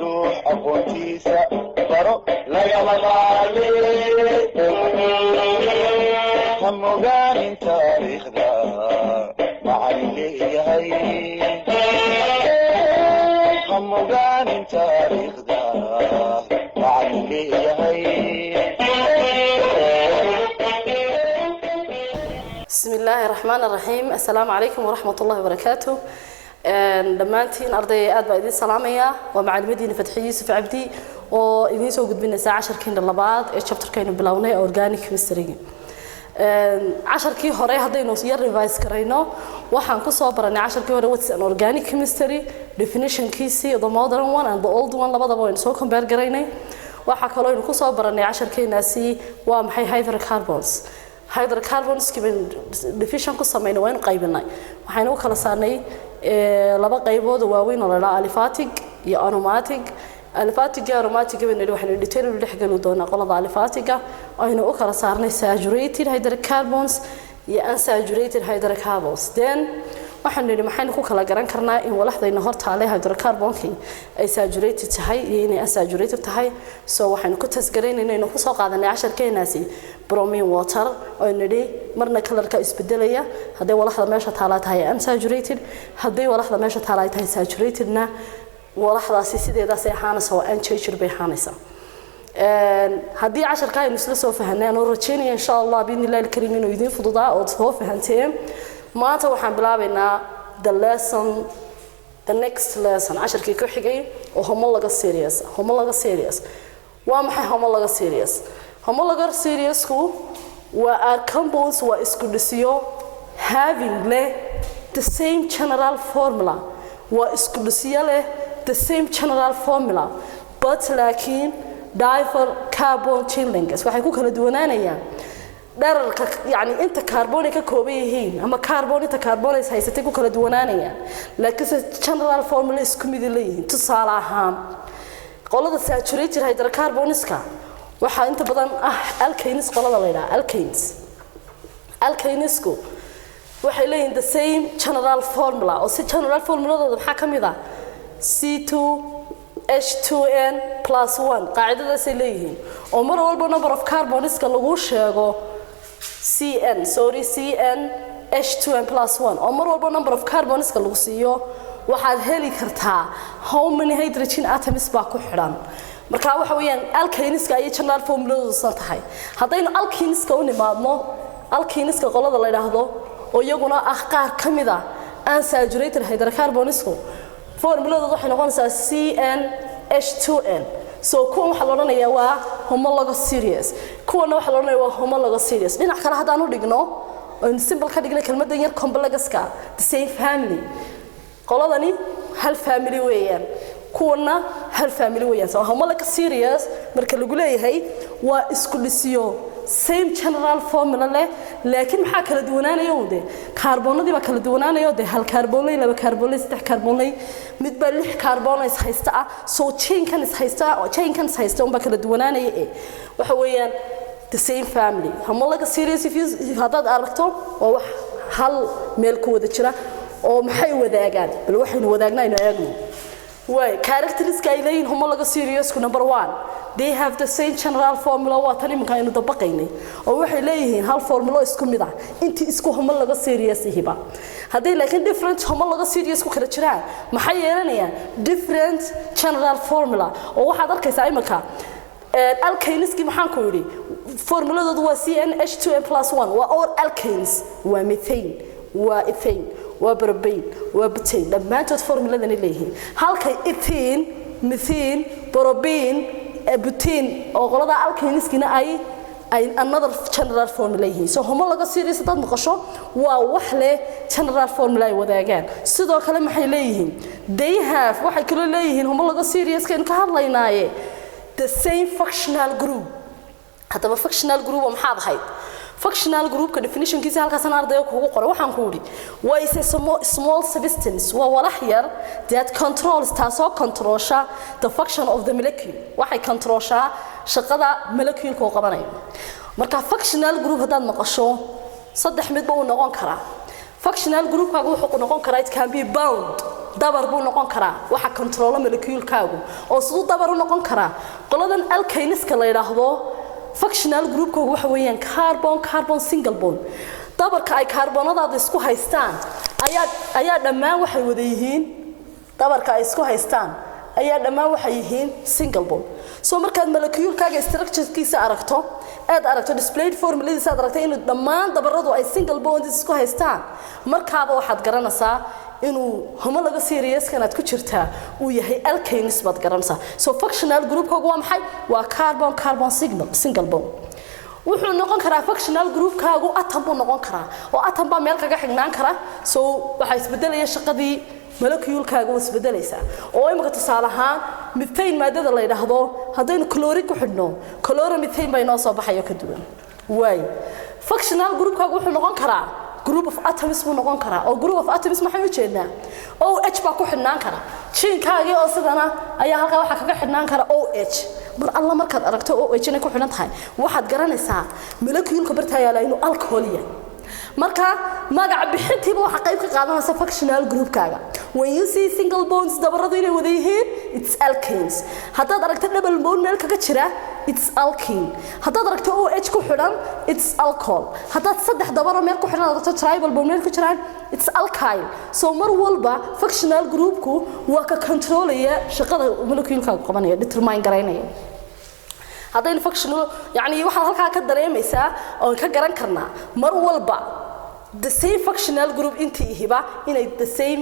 ruux aqoontiisa baro lagama maarmin hamogaanin taariikhda macallin leeyahay hamogaanin taariikhda macallin leeyahay. بسم الله الرحمن الرحيم. السلام عليكم ورحمة الله وبركاته. دمانتين أرضي أدب إذن سلامية ومعلمتين فتحي يوسف عبدي وإذن سوق بين الساعة 10 كين للبعض الشابتر كين بلاوني أورجانيك كيمستري 10 كي هوري هذا نوصير ريفايز كرينا وحن كصابرنا 10 كي هوري واتس أن أورجانيك كيمستري definition كيسي the modern one and the old one لبعض بوين سو كومبير كرينا وحكالو إن كصابرنا 10 كي ناسي ومحي hydrocarbons hydrocarbons كمان definition كصامين وين قايبنا وحين وكلا صارني لبا قيبود واوين ولا الفاتيك يا aromatic الفاتيك يا aromatic كمان اللي وحنا detail اللي حقلوا دونا قلنا الفاتيك وحين وكلا صارني saturated hydrocarbons يا unsaturated hydrocarbons then waxaan nidhi maxaynu ku kala garan karnaa in walaxdayna horta leeyahay hydrocarbonki ay saturated tahay iyo inay unsaturated tahay soo waxaynu ku tasgaraynayna inuu ku soo qaadanay 10 keenaasi bromine water oo nidhi marna kalarka isbedelaya haday walaxda meesha taala tahay unsaturated haday walaxda meesha taala tahay saturated na walaxdaasi sideedaas ay ahaanayso unsaturated bay ahaanaysaa haddii 10 ka aynu isla soo fahanay oo rajaynaya insha Allah biidnillaahi alkariim inuu idin fududaa oo soo fahanteen maanta waxaan bilaabaynaa the next lesson 10 kii ku xigay oo homologa serious waa maxay homologa serious ku waa are compounds waa isku dhisiyo having the same general formula waa isku dhisiyo leh the same general formula but laakiin differ carbon chain links waxay ku kala duwanaanayaan dhararka yani inta carbonic ka kooban yihiin ama carbon inta carbonic haysatay ku kala duwanaanayaan laakiin general formula isku mid leeyihiin tusaale ahaan qolada saturated hydrocarbonska waxa inta badan alkanes qolada la yiraahdo alkanesku waxay leeyihiin the same general formula oo si general formuladooda waxa kamid ah C2H2N + 1 qaacidadaas ay leeyihiin oo mar walba number of carbonska lagu sheego CnH2n + 1 oo mar walba number of carbonska lagu siiyo waxaad heli kartaa how many hydrogen atoms baa ku xidhan marka waxa weeyaan alkaneska ay general formuladoodu san tahay hadaynu alkaneska u nimaadno alkaneska qolada la yiraahdo oo iyaguna qaar kamid ah unsaturated hydrocarbonsku formuladoodu waxay noqonaysaa CnH2n so kuwa waxa la oranayaa waa homologous series kuwana waxa la oranayaa waa homologous series dhinac kale hadaan u dhigno oo simple ka dhigno kelmadan yar complexka the same family qoladani hal family weeyaan kuwana hal family weeyaan so homologous series marka lagu leeyahay waa isku dhisiyo same general formula leh laakiin waxa kala duwanaanaya wada carbonadii ba kala duwanaanaya wada hal carbonay laba carbonay saddex carbonay mid ba 6 carbonay haysta so chain-kan is haysta un ba kala duwanaanaya waxa weeyaan the same family homologous series if hadaad aragto oo wax hal meel ku wada jira oo maxay wadaagaan bal waxaynu wadaagnaa inuu eegno way characteristics ay leeyihiin homologous series ku number 1 they have the same general formula waa tan imka aynu dabaqaynay oo waxay leeyihiin hal formula isku mid ah intii isku homologous series hiba haday laakiin different homologous series ku kala jiraan maxay yeelanayaan different general formula oo waxaad arkaysaa imka alkaneski maxaan ku yiri formuladoodu waa CnH2n + 1 waa all alkanes waa methane waa ethane waa propane waa butane dhammaantood formuladan leeyihiin halka ethane methane propane butane oo qolada alkaneskina ay another general formula yihiin so homologous series dad maqasho waa wax leh general formula ay wadaagaan sidoo kale maxay leeyihiin they have waxay kale leeyihiin homologous series kan ka hadlaynaaye the same functional group hadaba functional group maxaa ahayd functional group ka definition kiisa halkaas aan arday kugu qoray waxaan ku wadi waa is a small substance waa walax yar that controls taasoo controlsha the function of the molecule waxay controlsha shaqada molecule ko qabanayo marka functional group hadaad maqasho saddex mid ba uu noqon karaa functional group kaagu wuxuu noqon karaa it can be bound dabar buu noqon karaa waxa control molecule kaagu oo sidoo dabar u noqon karaa qoladan alkaneska la yiraahdo functional group kaagu waxa weeyaan carbon single bond dabarka ay kaarboonadaada isku haystaan ayaa dhammaan waxay wada yihiin dabarka ay isku haystaan ayaa dhammaan waxay yihiin single bond soo markaad molecule kaaga structure-kiisa aragto displayed formuladiisa aragto in dhammaan dabaradu ay single bond isku haystaan markaaba waxaad garanaysaa inuu homologa series kanaad ku jirtaa uu yahay alkanes baad garanaysaa so functional group kaagu waa maxay waa carbon single bond wuxuu noqon karaa functional group kaagu atom buu noqon karaa oo atom baa meel kaga xignaan kara so waxa isbedelaya shaqadii molecule kaagu isbedelaysa oo imika tusaale ahaan methane maadada la yiraahdo hadaynu chlorine ku xidhno chloromethane bay noo soo baxayo ka duwan way functional group kaagu wuxuu noqon karaa group of atoms buu noqon karaa oo group of atoms maxay u jeednaa OH baa ku xidhnaan kara jiinkaagii oo sidana ayaa halka waxa kaga xidhnaan kara OH mar alla markaad aragto OH inay ku xidhan tahay waxaad garanaysaa molecule-ka bartaayala inuu alcohol yahay marka magac bixintiiba waxa qayb ka qaadanaysa functional group kaaga when you see single bonds dabaradu inay wada yihiin it's alkanes haddaad aragto double bond meel kaga jira it's alkene haddaad aragto OH ku xidhan it's alcohol haddaad saddex dabaro meel ku xidhan aragto tribal bond meel ku jiraan it's alkyl so mar walba functional groupku waa ka controlaya shaqada molecule-kaaga qabanaya determine garaynaya haddaynu functional yani waxaan halkaa ka dareemaysaa oo ka garan karnaa mar walba the same functional group intii hiba inay the same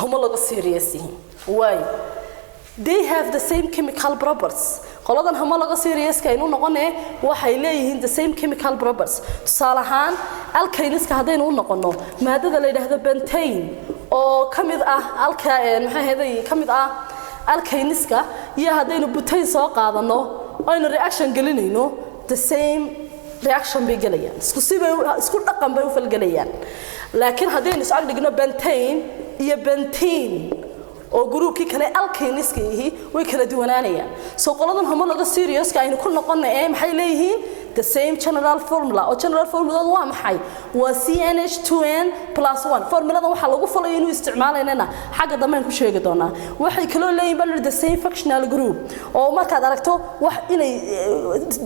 homologous series yihiin why they have the same chemical properties qoladan homologous series ka inuu noqonay waxay leeyihiin the same chemical properties tusaale ahaan alkaneska hadaynu u noqono maadada la yiraahdo pentane oo kamid ah maxay ahayd kamid ah alkaneska iyo hadaynu butane soo qaadano aynu reaction gelinayno the same reaction bay galayaan isku dhaqan bay u falgalayaan laakiin hadaynu isag dhigno pentane iyo bentene oo groupkii kale alkaneska yihi way kala duwanaanayaan soo qoladan homologous series ka aynu ku noqonay maxay leeyihiin the same general formula oo general formula waa maxay waa CnH2n+1 formulada waxa lagu falay inuu isticmaalayna xagga dambe ku sheegi doonaa waxay kala leeyihiin bal the same functional group oo markaad aragto wax inay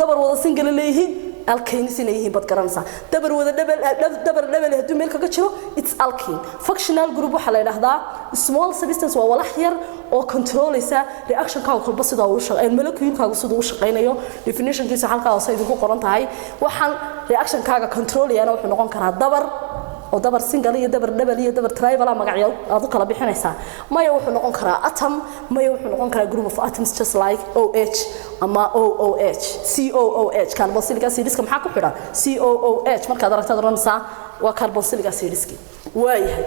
dabar wada single leeyihiin alkanes inay yihiin bad garanaysaa dabar wada double haduu meel kaga jiro it's alkene functional group waxa la yiraahdaa small substance waa walax yar oo controlaysa reaction kaaga kulba sida uu shaqeeyo molecule kaaga sida uu shaqeynayo definition kiisa halka oo saydu ku qoran tahay waxaan reaction kaaga controlayana wuxuu noqon karaa dabar oo dabar single iyo dabar double iyo dabar tribal magacyo aad kala bixinaysaa maya wuxuu noqon karaa atom maya wuxuu noqon karaa group of atoms just like OH ama OOH COOH carboxylic acid iska maxaa ku xidhan COOH markaad aragto ranaysaa waa carboxylic acid iski waayahay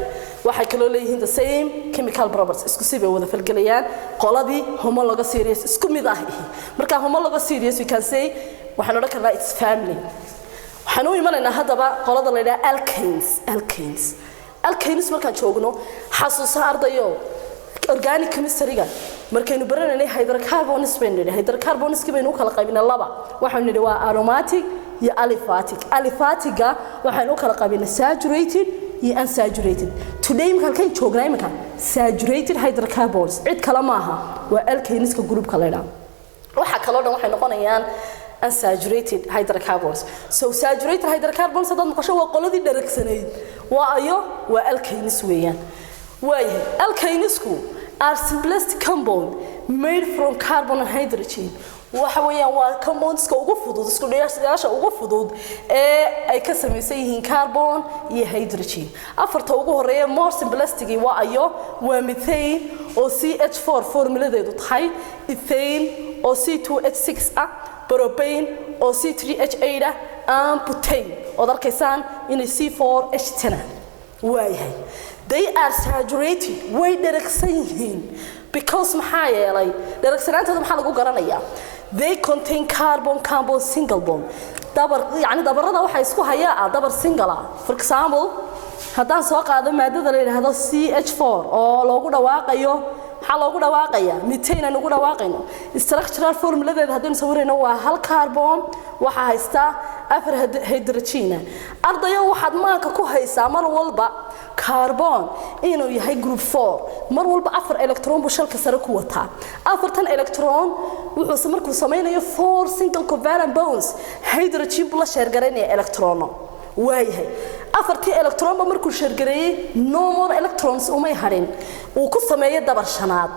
waxay kala leeyihiin the same chemical properties isku sibay wada falgalayaan qoladii homologous series isku mid ah marka homologous series we can say waxaan oran karnaa it's family waxaan u imanaynaa hadaba qolada la yiraahdo alkanes markaan joogno xasuusa ardayo organic chemistry-ga markaynu baranaynay hydrocarbons baynu kala qaybinay laba waxaan nidhi waa aromatic iyo aliphatic waxaan u kala qaybinay saturated iyo unsaturated today markaan joognay saturated hydrocarbons cid kale maaha waa alkaneska groupka la yiraahdo waxa kale oo dhan waxay noqonayaan unsaturated hydrocarbons so saturated hydrocarbons hadda maqasho waa qoladii dharagsaneyd waa alkanes weeyaan alkanesku are simplest compound made from carbon and hydrogen waxa weeyaan waa compoundska ugu fudud isku dhayaasha ugu fudud ee ay ka samaysan yihiin carbon iyo hydrogen afarta ugu horeeya more simplistic waa methane oo CH4 formuladeedu tahay ethane oo C2H6 ah propane oo C3H8 ah and butane oo darkaysaan inay C4H10 waayahay they are saturated way dharagsan yihiin because maxaa yeelay dharagsanaantooda maxaa lagu garanayaa they contain carbon single bond dabarada waxa isku hayaa dabar single for example haddaan soo qaado maadada la yiraahdo CH4 oo loogu dhawaaqayo maxaa loogu dhawaaqayaa methane aan ugu dhawaaqayno structural formuladeeda haddaynu sawirayno waa hal carbon waxaa haystaa afar hydrogen ardayo waxaad maanka ku haysaa mar walba carbon inuu yahay group 4 mar walba afar electron buu shalka sare ku wataa afartan electron wuxuu markuu samaynayo 4 single covalent bonds hydrogen buu la sheer garaynaya electrono waayahay afartii electron ba markuu sheer gareeyay no more electrons umay harin uu ku sameeyo dabar shanaad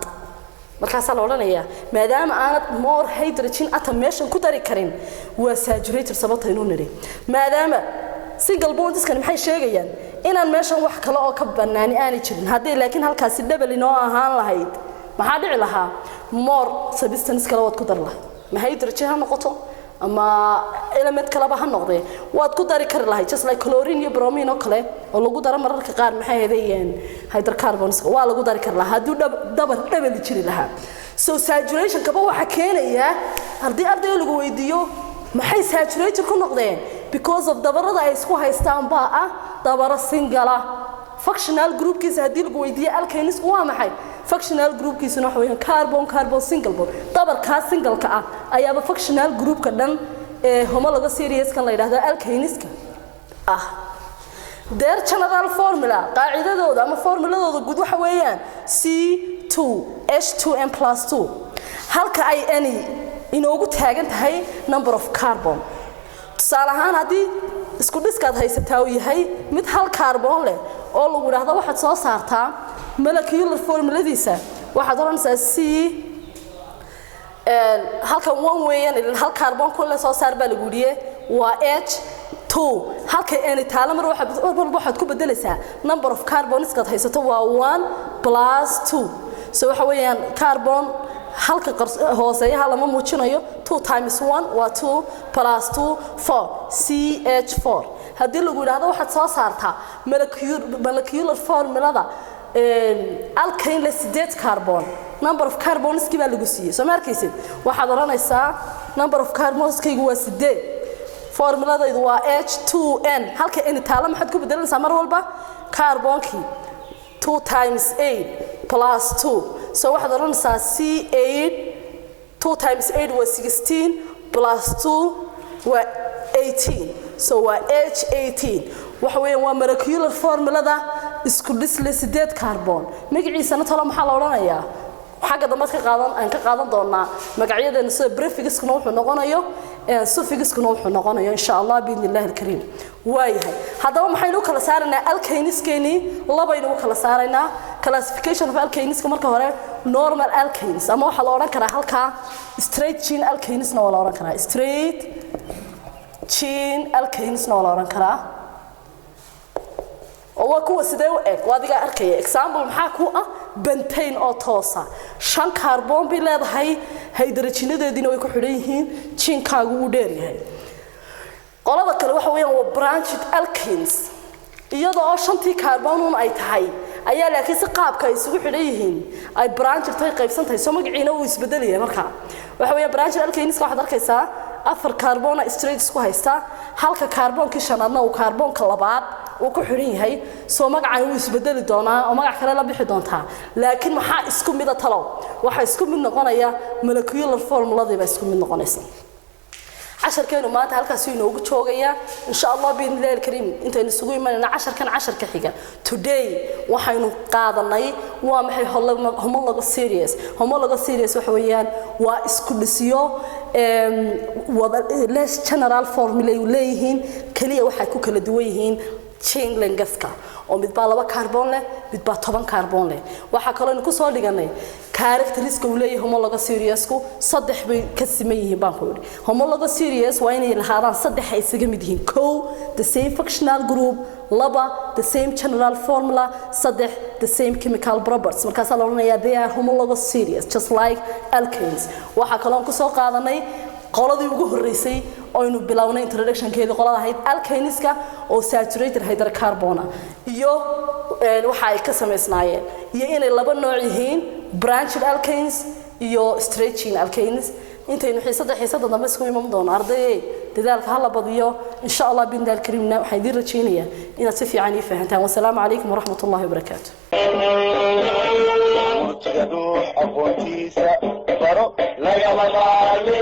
markaas la oranaya maadaama aanad more hydrogen atom meeshan ku dari karin waa saturated sababta inuu niri maadaama single bonds kan maxay sheegayaan inaan meeshan wax kale oo ka banaani aanay jirin hadii laakiin halkaasi double inoo ahaan lahayd maxaa dhici lahaa more substance kale wad ku dar lahayd ma hydrogen ha noqoto ama element kale ba ha noqday waad ku dari kar lahayd just like chlorine iyo bromine oo kale oo lagu daro mararka qaar maxay heedayeen hydrocarbons waa lagu dari kar lahaa haduu double jiri lahaa so saturation kaba waxa keenaya hadii arday lagu weydiiyo maxay saturated ku noqdeen because of dabarada ay isku haystaan baa ah dabara single functional group kiisa hadii lagu weydiiyo alkanis waa maxay functional group kiisa waxa weeyaan carbon single bond dabar ka single ka ah ayaaba functional group ka dhan ee homologa series kan la yiraahdo alkaniska ah their general formula qaacidadooda ama formuladooda guud waxa weeyaan C2H2n+2 halka ay any inoogu taagan tahay number of carbon tusaale ahaan hadii isku dhiskaad haysataa uu yahay mid hal carbon leh oo lagu yiraahdo waxaad soo saartaa molecular formuladiisa waxaad oranaysaa C halka one weeyaan hal carbon kullu soo saar baa lagu yiriyay waa H2 halka ay taala mar waxaad ku bedelaysaa number of carbons ka haysato waa 1 + 2 so waxa weeyaan carbon halka hooseeyaha lama muujinayo 2 times 1 waa 2 + 2 4 CH4 hadii lagu yiraahdo waxaad soo saartaa molecular formulada alkane la 8 carbon number of carbons ki baa lagu siiyay soo markaysid waxaad oranaysaa number of carbons kiigu waa 8 formuladeedu waa H2n halka in taala maxaad ku bedelanaysaa mar walba carbonki 2 times 8 + 2 so waxaad oranaysaa C8 2 times 8 waa 16 + 2 waa 18 so waa H18 waxa weeyaan waa molecular formulada isku dhisle 8 carbon magaciisana talo maxaa la oranayaa xagga dambe ka qaadan doonaa magacyadeena soo prefixkuna wuxuu noqonayo suffixkuna wuxuu noqonayo insha Allah biidnillaahil kariim waayahay hadaba maxaynu kala saaranaa alkaniskeeni labaynu kala saaraynaa classification of alkanis marka hore normal alkanis ama waxa la oran karaa halka straight chain alkanis na la oran karaa straight chain alkanis na la oran karaa oo kuwa sidee u eg waadiga arkay example maxaa ku ah bentane oo toosa 5 carbon bi leedahay hydrogenadeedina way ku xidhan yihiin jinkaagu uu dheer yahay qolada kale waxa weeyaan waa branched alkanes iyadoo 5tii carbon ay tahay ayaa laakiin si qaabka ay isugu xidhan yihiin ay branched tay qaybsantahay soo magaciina uu isbedelaya marka waxa weeyaan branched alkanes waxaad arkaysaa afar carbon straight isku haysta halka carbonki shanaadna uu carbonka labaad uu ku xiran yahay soo magacan uu isbedeli doonaa oo magac kale la bixi doontaa laakiin waxa isku mid ah talo waxa isku mid noqonaya molecular formulada isku mid noqonaysa casharkeenu maanta halkaas inoogu joogaya insha Allah biidnillaahil kariim intaynu isugu imanayna casharka xiga today waxaynu qaadanay waa maxay homologa series waxa weeyaan waa isku dhisiyo less general formula leeyihiin kaliya waxa ku kala duwan yihiin chain lengthka oo mid baa 2 carbon leh mid baa 10 carbon leh waxa kale oo ku soo dhiganay characteristics uu leeyahay homologa seriesku saddex bay ka siman yihiin baan ku yiri homologa series waa inay lahaadaan saddex ay isaga mid yihiin ko the same functional group laba the same general formula saddex the same chemical properties markaas la oranayaa they are homologous series just like alkanes waxa kale oo ku soo qaadanay qoladii ugu horeysay oo inuu bilawnay introduction-keeda qolada ahayd alkaniska oo saturated hydrocarbon iyo waxa ay ka sameysnaayeen iyo inay laba nooc yihiin branched alkanes iyo straight chain alkanes intaynu xiisada dambe isku iman doono arday dadaalka hala badiyo insha Allah biidnillaahil kariim waxaan idin rajaynayaa inaad si fiican ii fahantaan wassalaamu calaykum waraxmatullaahi wabarakaatuh ujiga ruux aqoontiisa baro lagama maarmi